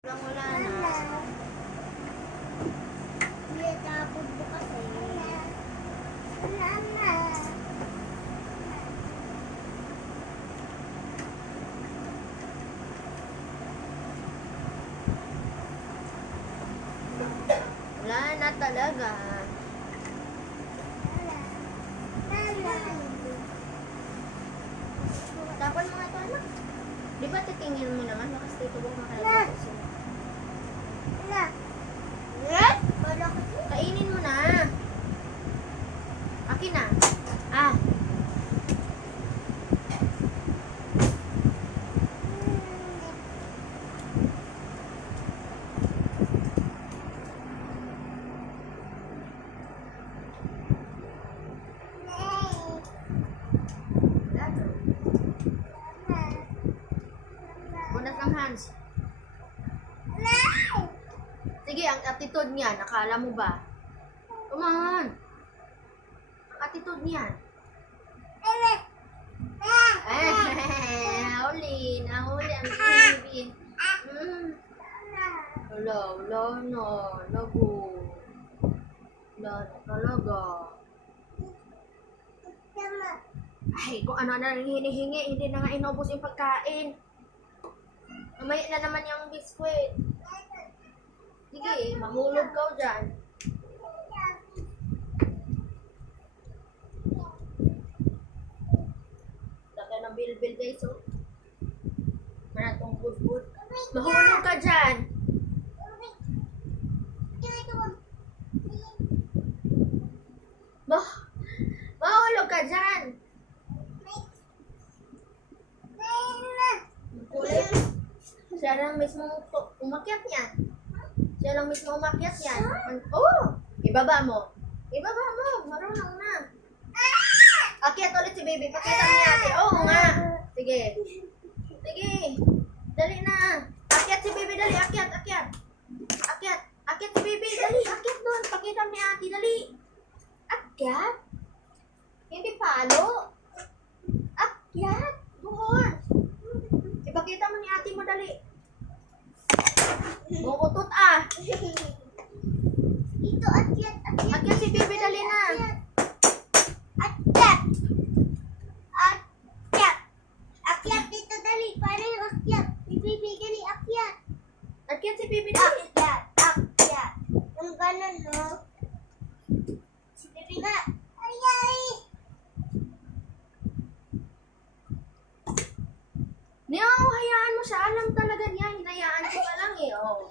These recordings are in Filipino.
Wala na. Hindi tapos bukas eh. Wala na. Wala na talaga. Tapon mga to anak. Di ba titingin mo naman? Baka stay to book makalagay sila. Wala. Kainin mo na. Akin na. Ah. Bunat ng hands. Sige, ang attitude niyan, nakala mo ba? Come on. Ang attitude niyan. Nahuli ang baby. Wala na. Lago. Wala na talaga. Ay, kung ano na hinihingi, hindi na nga inubos yung pagkain. Mamaya na naman yung biskwit. Sige, mahulog ka dyan. Laki ng bilbil guys, oh. Maratong good. Mahulog ka dyan. Mahulog ka dyan. Kulit. Siya lang mismo umakyat yan. Siya lang mismo umakyat yan. Oh! Ibaba mo. Marunong na. Akyat ulit si baby. Pakita niya ate. Oo nga. Sige. Dali na. Akyat si baby. Dali. Akyat si baby. Dali. Akyat doon. Pakita niya ate. Dali. Akyat. Hindi palo. Akyat. Doon. Ipakita mo ni ate mo. Dali. Bukutot ah. Ito, akyat. Akyat si baby. Dali na. Akyat dito, dali. Paano yung akyat? Ibibigay ni akyat. Akyat si baby. Dali. Akyat. Yung ganun, no? Si baby nga. Ay. Niyo, hayaan mo siya. Alam talaga niya. Hinayaan ko pa lang eh. Oh.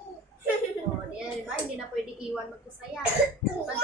Hindi na pwede iwan magkasaya. Pag